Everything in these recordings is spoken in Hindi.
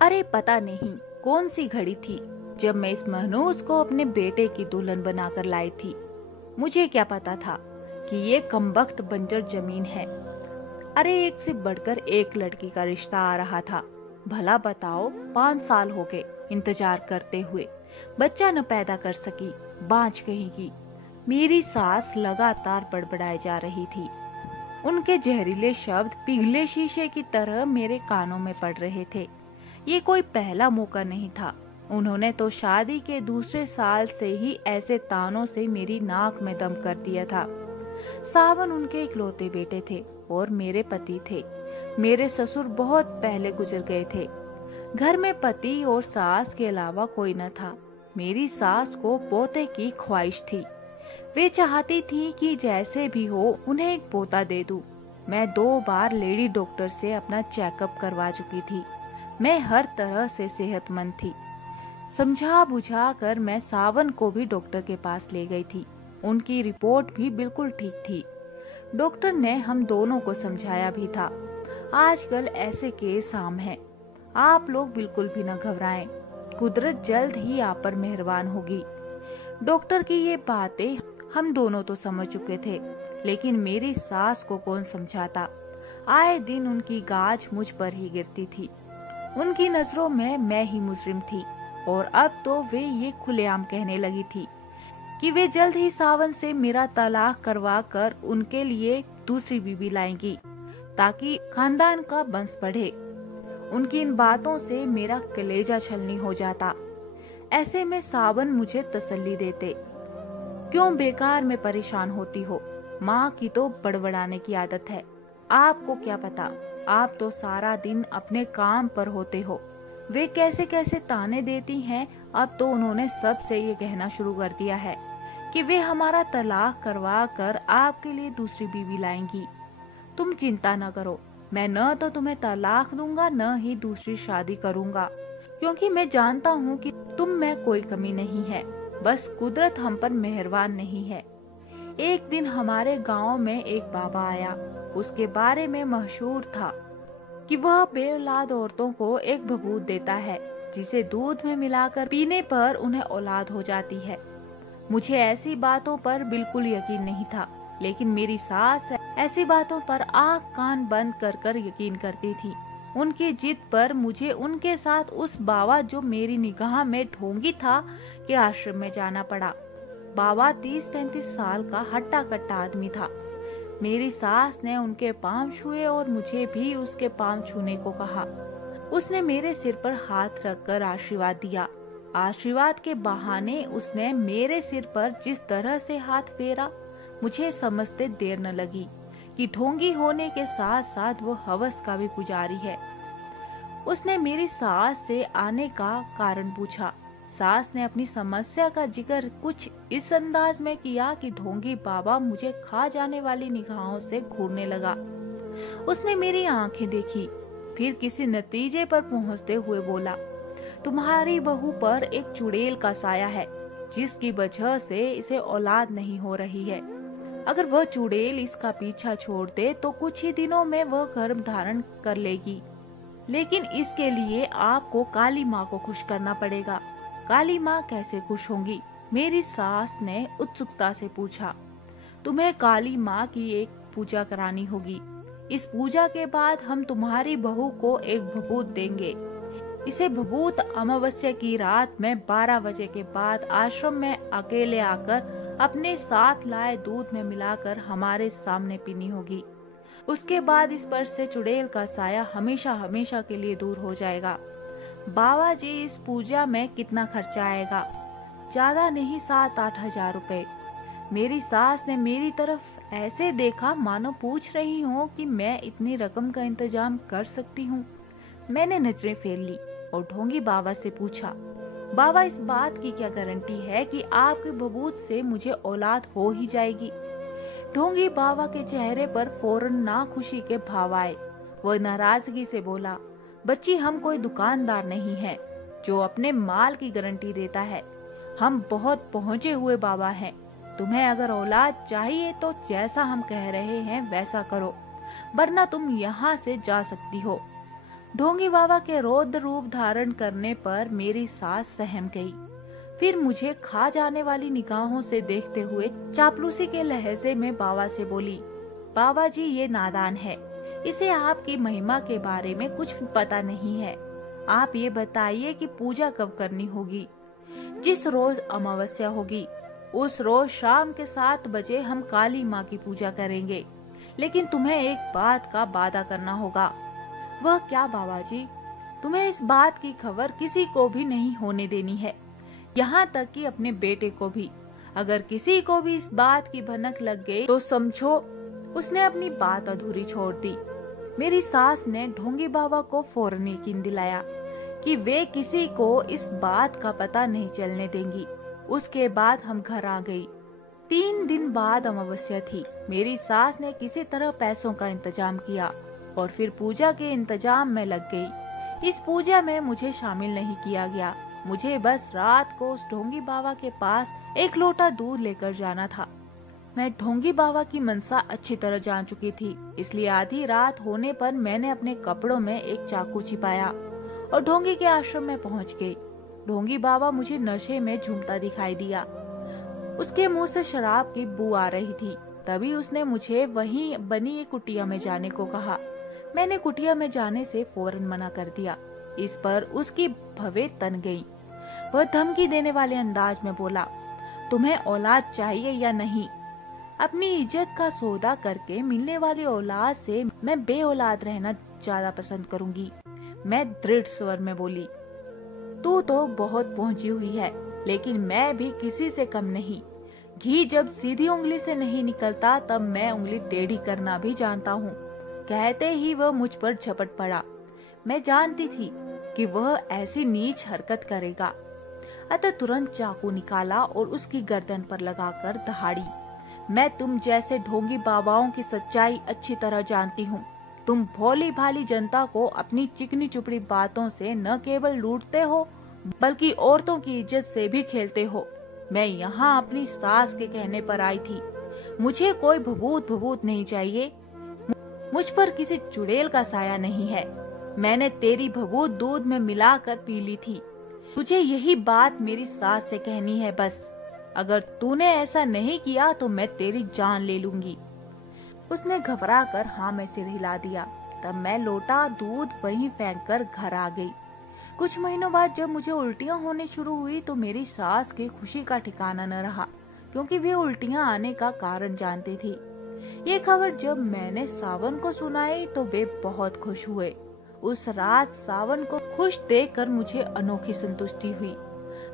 अरे पता नहीं कौन सी घड़ी थी जब मैं इस महनूस को अपने बेटे की दुल्हन बनाकर लाई थी। मुझे क्या पता था कि ये कमबख्त बंजर जमीन है। अरे एक से बढ़कर एक लड़की का रिश्ता आ रहा था। भला बताओ, 5 साल हो गए इंतजार करते हुए, बच्चा न पैदा कर सकी, बांझ कहेगी। मेरी सास लगातार बड़बड़ाई जा रही थी। उनके जहरीले शब्द पिघले शीशे की तरह मेरे कानों में पड़ रहे थे। ये कोई पहला मौका नहीं था। उन्होंने तो शादी के दूसरे साल से ही ऐसे तानों से मेरी नाक में दम कर दिया था। सावन उनके इकलौते बेटे थे और मेरे पति थे। मेरे ससुर बहुत पहले गुजर गए थे। घर में पति और सास के अलावा कोई न था। मेरी सास को पोते की ख्वाहिश थी। वे चाहती थी कि जैसे भी हो उन्हें एक पोता दे दूं। मैं 2 बार लेडी डॉक्टर से अपना चेकअप करवा चुकी थी। मैं हर तरह से सेहतमंद थी। समझा बुझा कर मैं सावन को भी डॉक्टर के पास ले गई थी। उनकी रिपोर्ट भी बिल्कुल ठीक थी। डॉक्टर ने हम दोनों को समझाया भी था। आजकल ऐसे केस आम हैं। आप लोग बिल्कुल भी न घबराएं। कुदरत जल्द ही आप पर मेहरबान होगी। डॉक्टर की ये बातें हम दोनों तो समझ चुके थे, लेकिन मेरी सास को कौन समझाता। आए दिन उनकी गाज मुझ पर ही गिरती थी। उनकी नजरों में मैं ही मुजरिम थी और अब तो वे ये खुलेआम कहने लगी थी कि वे जल्द ही सावन से मेरा तलाक करवा कर उनके लिए दूसरी बीवी लाएंगी ताकि खानदान का वंश बढ़े। उनकी इन बातों से मेरा कलेजा छलनी हो जाता। ऐसे में सावन मुझे तसल्ली देते। क्यों बेकार में परेशान होती हो? माँ की तो बड़बड़ाने की आदत है। आपको क्या पता, आप तो सारा दिन अपने काम पर होते हो। वे कैसे कैसे ताने देती हैं। अब तो उन्होंने सबसे ये कहना शुरू कर दिया है कि वे हमारा तलाक करवा कर आपके लिए दूसरी बीवी लाएंगी। तुम चिंता न करो, मैं न तो तुम्हें तलाक दूंगा न ही दूसरी शादी करूंगा, क्योंकि मैं जानता हूँ कि तुम में कोई कमी नहीं है। बस कुदरत हम पर मेहरबान नहीं है। एक दिन हमारे गांव में एक बाबा आया। उसके बारे में मशहूर था कि वह बेऔलाद औरतों को एक भभूत देता है जिसे दूध में मिलाकर पीने पर उन्हें औलाद हो जाती है। मुझे ऐसी बातों पर बिल्कुल यकीन नहीं था, लेकिन मेरी सास ऐसी बातों पर आँख कान बंद कर कर यकीन करती थी। उनकी जिद पर मुझे उनके साथ उस बाबा, जो मेरी निगाह में ढोंगी था, के आश्रम में जाना पड़ा। बाबा 30-35 साल का हट्टा कट्टा आदमी था। मेरी सास ने उनके पांव छुए और मुझे भी उसके पांव छूने को कहा। उसने मेरे सिर पर हाथ रखकर आशीर्वाद दिया। आशीर्वाद के बहाने उसने मेरे सिर पर जिस तरह से हाथ फेरा, मुझे समझते देर न लगी कि ढोंगी होने के साथ साथ वो हवस का भी पुजारी है। उसने मेरी सास से आने का कारण पूछा। सास ने अपनी समस्या का जिक्र कुछ इस अंदाज में किया कि ढोंगी बाबा मुझे खा जाने वाली निगाहों से घूरने लगा। उसने मेरी आंखें देखी, फिर किसी नतीजे पर पहुंचते हुए बोला, तुम्हारी बहू पर एक चुड़ैल का साया है जिसकी वजह से इसे औलाद नहीं हो रही है। अगर वह चुड़ैल इसका पीछा छोड़ दे तो कुछ ही दिनों में वह गर्भ धारण कर लेगी, लेकिन इसके लिए आपको काली माँ को खुश करना पड़ेगा। काली माँ कैसे खुश होंगी? मेरी सास ने उत्सुकता से पूछा। तुम्हें काली माँ की एक पूजा करानी होगी। इस पूजा के बाद हम तुम्हारी बहू को एक भभूत देंगे। इसे भभूत अमावस्या की रात में 12 बजे के बाद आश्रम में अकेले आकर अपने साथ लाए दूध में मिलाकर हमारे सामने पीनी होगी। उसके बाद इस पर से चुड़ैल का साया हमेशा हमेशा के लिए दूर हो जाएगा। बाबा जी, इस पूजा में कितना खर्चा आएगा? ज्यादा नहीं, 7-8 हजार रुपए। मेरी सास ने मेरी तरफ ऐसे देखा मानो पूछ रही हो कि मैं इतनी रकम का इंतजाम कर सकती हूँ। मैंने नजरें फेर ली और ढोंगी बाबा से पूछा, बाबा इस बात की क्या गारंटी है कि आपकी बबूत से मुझे औलाद हो ही जाएगी? ढोंगी बाबा के चेहरे पर फौरन नाखुशी के भाव आए। वह नाराजगी से बोला, बच्ची, हम कोई दुकानदार नहीं हैं जो अपने माल की गारंटी देता है। हम बहुत पहुँचे हुए बाबा हैं। तुम्हें अगर औलाद चाहिए तो जैसा हम कह रहे हैं वैसा करो, वरना तुम यहाँ से जा सकती हो। ढोंगी बाबा के रौद्र रूप धारण करने पर मेरी सास सहम गई। फिर मुझे खा जाने वाली निगाहों से देखते हुए चापलूसी के लहजे में बाबा से बोली, बाबा जी ये नादान है, इसे आपकी महिमा के बारे में कुछ पता नहीं है। आप ये बताइए कि पूजा कब करनी होगी। जिस रोज अमावस्या होगी उस रोज शाम के 7 बजे हम काली माँ की पूजा करेंगे, लेकिन तुम्हें एक बात का वादा करना होगा। वह क्या बाबा जी? तुम्हें इस बात की खबर किसी को भी नहीं होने देनी है, यहाँ तक कि अपने बेटे को भी। अगर किसी को भी इस बात की भनक लग गई तो समझो उसने अपनी बात अधूरी छोड़ दी। मेरी सास ने ढोंगी बाबा को फौरन यकीन दिलाया कि वे किसी को इस बात का पता नहीं चलने देंगी। उसके बाद हम घर आ गई। 3 दिन बाद अमावस्या थी। मेरी सास ने किसी तरह पैसों का इंतजाम किया और फिर पूजा के इंतजाम में लग गई। इस पूजा में मुझे शामिल नहीं किया गया। मुझे बस रात को उस ढोंगी बाबा के पास एक लोटा दूध लेकर जाना था। मैं ढोंगी बाबा की मनसा अच्छी तरह जान चुकी थी, इसलिए आधी रात होने पर मैंने अपने कपड़ों में एक चाकू छिपाया और ढोंगी के आश्रम में पहुंच गई। ढोंगी बाबा मुझे नशे में झूमता दिखाई दिया। उसके मुंह से शराब की बू आ रही थी। तभी उसने मुझे वहीं बनी एक कुटिया में जाने को कहा। मैंने कुटिया में जाने से फौरन मना कर दिया। इस पर उसकी भवें तन गई। वह धमकी देने वाले अंदाज में बोला, तुम्हें औलाद चाहिए या नहीं? अपनी इज्जत का सौदा करके मिलने वाली औलाद से मैं बे-औलाद रहना ज्यादा पसंद करूंगी। मैं दृढ़ स्वर में बोली, तू तो बहुत पहुंची हुई है, लेकिन मैं भी किसी से कम नहीं। घी जब सीधी उंगली से नहीं निकलता तब मैं उंगली टेढ़ी करना भी जानता हूँ। कहते ही वह मुझ पर झपट पड़ा। मैं जानती थी कि वह ऐसी नीच हरकत करेगा, अतः तुरंत चाकू निकाला और उसकी गर्दन पर लगाकर दहाड़ी। मैं तुम जैसे ढोंगी बाबाओं की सच्चाई अच्छी तरह जानती हूँ। तुम भोली भाली जनता को अपनी चिकनी चुपड़ी बातों से न केवल लूटते हो बल्कि औरतों की इज्जत से भी खेलते हो। मैं यहाँ अपनी सास के कहने पर आई थी। मुझे कोई भभूत नहीं चाहिए। मुझ पर किसी चुड़ैल का साया नहीं है। मैंने तेरी भभूत दूध में मिलाकर पी ली थी। तुझे यही बात मेरी सास से कहनी है बस। अगर तूने ऐसा नहीं किया तो मैं तेरी जान ले लूंगी। उसने घबरा कर हाँ में सिर हिला दिया। तब मैं लोटा दूध वहीं फेंक कर घर आ गई। कुछ महीनों बाद जब मुझे उल्टियां होने शुरू हुई तो मेरी सास की खुशी का ठिकाना न रहा, क्योंकि वे उल्टियां आने का कारण जानती थी। ये खबर जब मैंने सावन को सुनाई तो वे बहुत खुश हुए। उस रात सावन को खुश देखकर मुझे अनोखी संतुष्टि हुई,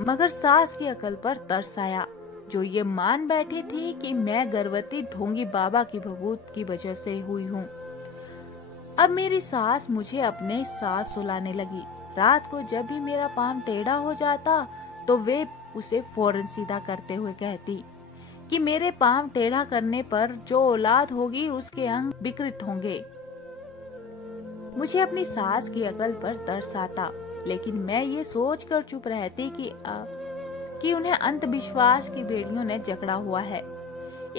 मगर सास की अकल पर तरस आया, जो ये मान बैठी थी कि मैं गर्भवती ढोंगी बाबा की भभूत की वजह से हुई हूँ। अब मेरी सास मुझे अपने साथ सुलाने लगी। रात को जब भी मेरा पाँव टेढ़ा हो जाता तो वे उसे फौरन सीधा करते हुए कहती कि मेरे पाँव टेढ़ा करने पर जो औलाद होगी उसके अंग विकृत होंगे। मुझे अपनी सास की अकल पर तरस आता, लेकिन मैं ये सोच कर चुप रहती कि उन्हें अंधविश्वास की बेड़ियों ने जकड़ा हुआ है।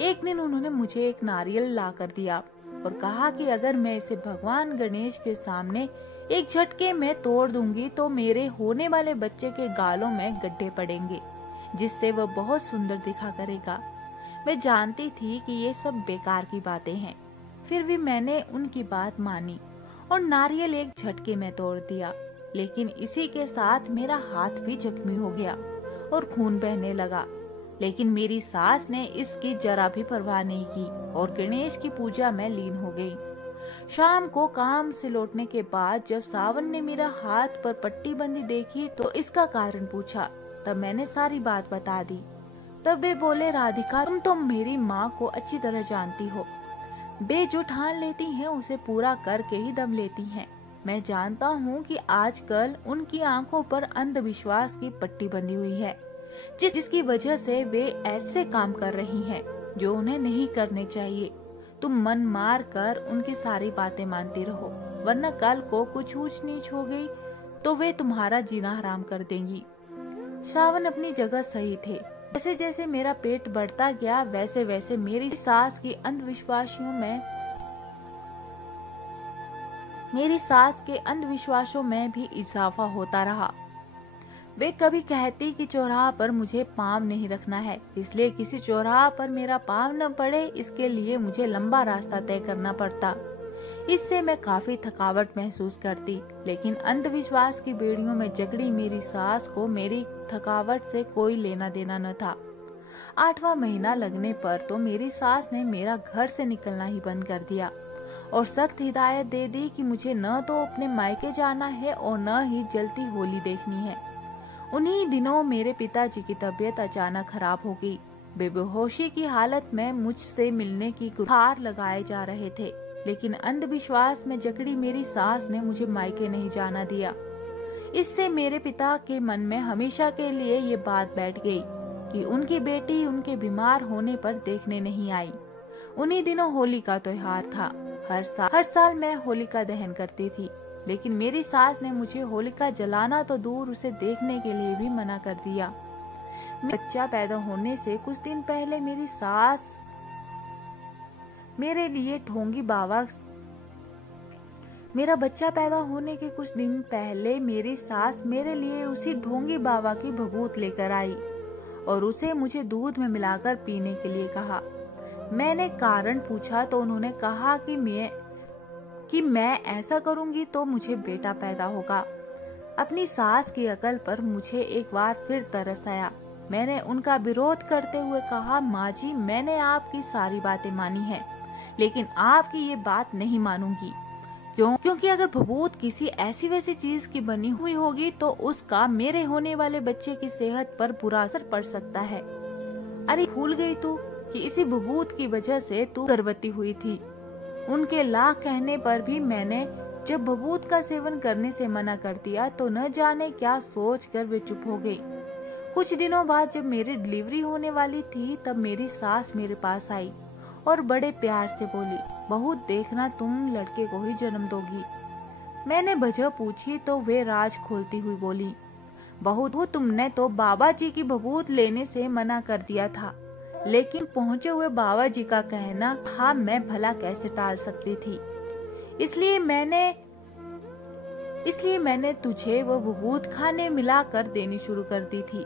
एक दिन उन्होंने मुझे एक नारियल ला कर दिया और कहा कि अगर मैं इसे भगवान गणेश के सामने एक झटके में तोड़ दूंगी तो मेरे होने वाले बच्चे के गालों में गड्ढे पड़ेंगे, जिससे वह बहुत सुंदर दिखा करेगा। मैं जानती थी कि ये सब बेकार की बातें हैं, फिर भी मैंने उनकी बात मानी और नारियल एक झटके में तोड़ दिया। लेकिन इसी के साथ मेरा हाथ भी जख्मी हो गया और खून बहने लगा। लेकिन मेरी सास ने इसकी जरा भी परवाह नहीं की और गणेश की पूजा में लीन हो गई। शाम को काम से लौटने के बाद जब सावन ने मेरा हाथ पर पट्टी बंदी देखी तो इसका कारण पूछा। तब मैंने सारी बात बता दी। तब वे बोले, राधिका तुम तो मेरी माँ को अच्छी तरह जानती हो। वे जो ठान लेती हैं उसे पूरा करके ही दम लेती हैं। मैं जानता हूँ कि आजकल उनकी आंखों पर अंधविश्वास की पट्टी बंधी हुई है, जिसकी वजह से वे ऐसे काम कर रही हैं जो उन्हें नहीं करने चाहिए। तुम मन मार कर उनकी सारी बातें मानती रहो, वरना कल को कुछ ऊंच नीच हो गई तो वे तुम्हारा जीना हराम कर देंगी। सावन अपनी जगह सही थे। जैसे जैसे मेरा पेट बढ़ता गया वैसे वैसे मेरी सास की अंधविश्वासियों में मेरी सास के अंधविश्वासों में भी इजाफा होता रहा। वे कभी कहती कि चौराहा पर मुझे पाँव नहीं रखना है, इसलिए किसी चौराहा पर मेरा पाँव न पड़े, इसके लिए मुझे लंबा रास्ता तय करना पड़ता। इससे मैं काफी थकावट महसूस करती, लेकिन अंधविश्वास की बेड़ियों में जकड़ी मेरी सास को मेरी थकावट से कोई लेना देना न था। 8वां महीना लगने पर तो मेरी सास ने मेरा घर से निकलना ही बंद कर दिया और सख्त हिदायत दे दी कि मुझे न तो अपने मायके जाना है और न ही जलती होली देखनी है। उन्हीं दिनों मेरे पिताजी की तबीयत अचानक खराब हो गई। बेहोशी की हालत में मुझसे मिलने की गुहार लगाए जा रहे थे, लेकिन अंधविश्वास में जकड़ी मेरी सास ने मुझे मायके नहीं जाना दिया। इससे मेरे पिता के मन में हमेशा के लिए ये बात बैठ गई कि उनकी बेटी उनके बीमार होने पर देखने नहीं आई। उन्हीं दिनों होली का त्योहार था। हर साल मैं होलिका दहन करती थी, लेकिन मेरी सास ने मुझे होलिका जलाना तो दूर उसे देखने के लिए भी मना कर दिया। बच्चा पैदा होने से कुछ दिन पहले मेरी सास मेरे लिए ढोंगी बाबा मेरा बच्चा पैदा होने के कुछ दिन पहले मेरी सास मेरे लिए उसी ढोंगी बाबा की भभूत लेकर आई और उसे मुझे दूध में मिलाकर पीने के लिए कहा। मैंने कारण पूछा तो उन्होंने कहा कि मैं ऐसा करूंगी तो मुझे बेटा पैदा होगा। अपनी सास की अकल पर मुझे एक बार फिर तरस आया। मैंने उनका विरोध करते हुए कहा, माँ जी, मैंने आपकी सारी बातें मानी हैं, लेकिन आपकी ये बात नहीं मानूंगी। क्योंकि अगर भभूत किसी ऐसी वैसी चीज की बनी हुई होगी तो उसका मेरे होने वाले बच्चे की सेहत पर बुरा असर पड़ सकता है। अरे भूल गई तू कि इसी भभूत की वजह से तू गर्भवती हुई थी। उनके लाख कहने पर भी मैंने जब भभूत का सेवन करने से मना कर दिया तो न जाने क्या सोचकर वे चुप हो गई। कुछ दिनों बाद जब मेरी डिलीवरी होने वाली थी तब मेरी सास मेरे पास आई और बड़े प्यार से बोली, बहू देखना तुम लड़के को ही जन्म दोगी। मैंने वजह पूछी तो वे राज खोलती हुई बोली, बहू तुमने तो बाबा जी की भभूत लेने से मना कर दिया था, लेकिन पहुंचे हुए बाबा जी का कहना था मैं भला कैसे टाल सकती थी। इसलिए मैंने तुझे वो भभूत खाने मिलाकर देनी शुरू कर दी थी।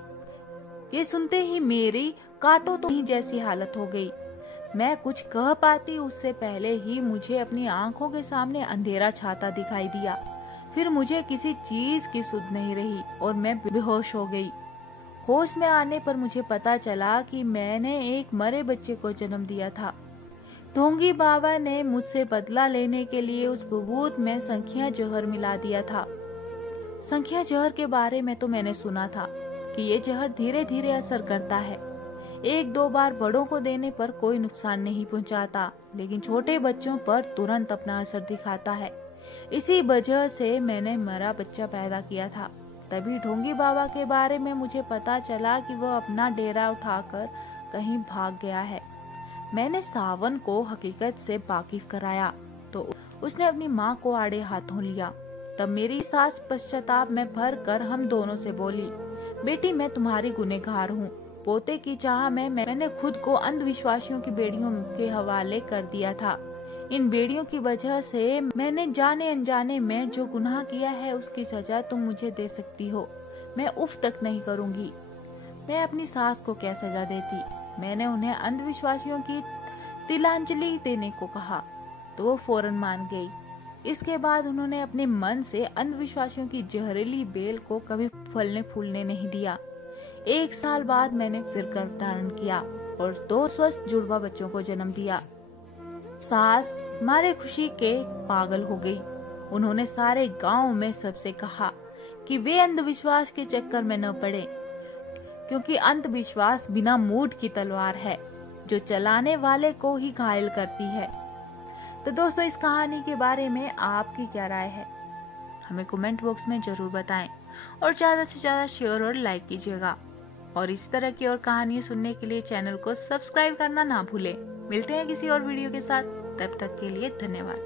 ये सुनते ही मेरी काटो तो ही जैसी हालत हो गई। मैं कुछ कह पाती उससे पहले ही मुझे अपनी आंखों के सामने अंधेरा छाता दिखाई दिया। फिर मुझे किसी चीज की सुध नहीं रही और मैं बेहोश हो गई। होश में आने पर मुझे पता चला कि मैंने एक मरे बच्चे को जन्म दिया था। ढोंगी बाबा ने मुझसे बदला लेने के लिए उस भभूत में संख्या जहर मिला दिया था। संख्या जहर के बारे में तो मैंने सुना था कि ये जहर धीरे धीरे असर करता है। 1-2 बार बड़ों को देने पर कोई नुकसान नहीं पहुंचाता, लेकिन छोटे बच्चों पर तुरंत अपना असर दिखाता है। इसी वजह से मैंने मरा बच्चा पैदा किया था। तभी ढोंगी बाबा के बारे में मुझे पता चला कि वह अपना डेरा उठाकर कहीं भाग गया है। मैंने सावन को हकीकत से वाकिफ कराया तो उसने अपनी माँ को आड़े हाथों लिया। तब मेरी सास पश्चाताप में भर कर हम दोनों से बोली, बेटी मैं तुम्हारी गुनहगार हूँ। पोते की चाह में मैंने खुद को अंधविश्वासियों की बेड़ियों के हवाले कर दिया था। इन बेड़ियों की वजह से मैंने जाने अनजाने में जो गुनाह किया है उसकी सजा तुम मुझे दे सकती हो। मैं उफ तक नहीं करूंगी। मैं अपनी सास को क्या सजा देती। मैंने उन्हें अंधविश्वासियों की तिलांजलि देने को कहा तो वो फौरन मान गई। इसके बाद उन्होंने अपने मन से अंधविश्वासियों की जहरीली बेल को कभी फलने फूलने नहीं दिया। 1 साल बाद मैंने फिर गर्भ धारण किया और 2 स्वस्थ जुड़वा बच्चों को जन्म दिया। सास मारे खुशी के पागल हो गई। उन्होंने सारे गांव में सबसे कहा कि वे अंधविश्वास के चक्कर में न पड़े, क्योंकि अंधविश्वास बिना मूठ की तलवार है जो चलाने वाले को ही घायल करती है। तो दोस्तों, इस कहानी के बारे में आपकी क्या राय है, हमें कमेंट बॉक्स में जरूर बताएं और ज्यादा से ज्यादा शेयर और लाइक कीजिएगा। और इसी तरह की और कहानियां सुनने के लिए चैनल को सब्सक्राइब करना ना भूलें। मिलते हैं किसी और वीडियो के साथ, तब तक के लिए धन्यवाद।